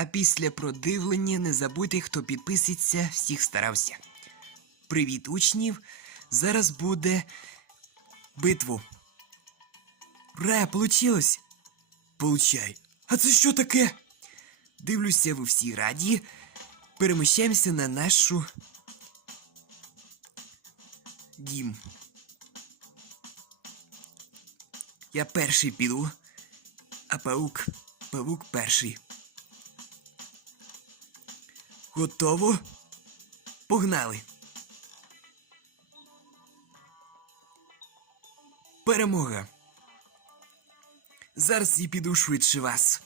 А після продивлення не забудьте, хто підписується, всіх старався. Привіт, учнів! Зараз буде битву. Ура, получилось! Получай. А це що таке? Дивлюся, ви всі раді. Переміщаємося на нашу дім. Я перший піду, а паук, павук перший. Готово? Погнали. Перемога. Зараз я піду швидше вас.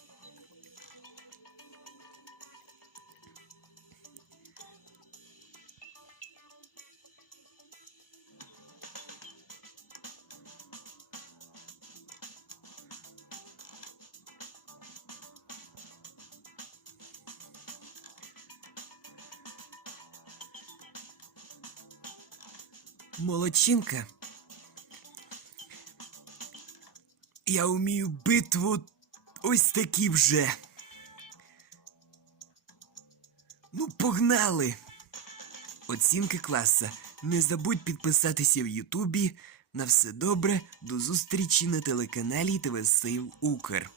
Молодчинка. Я вмію битву ось такі вже. Ну, погнали! Оцінки класа. Не забудь підписатися в Ютубі. На все добре, до зустрічі на телеканалі ТВ Сейв Укр.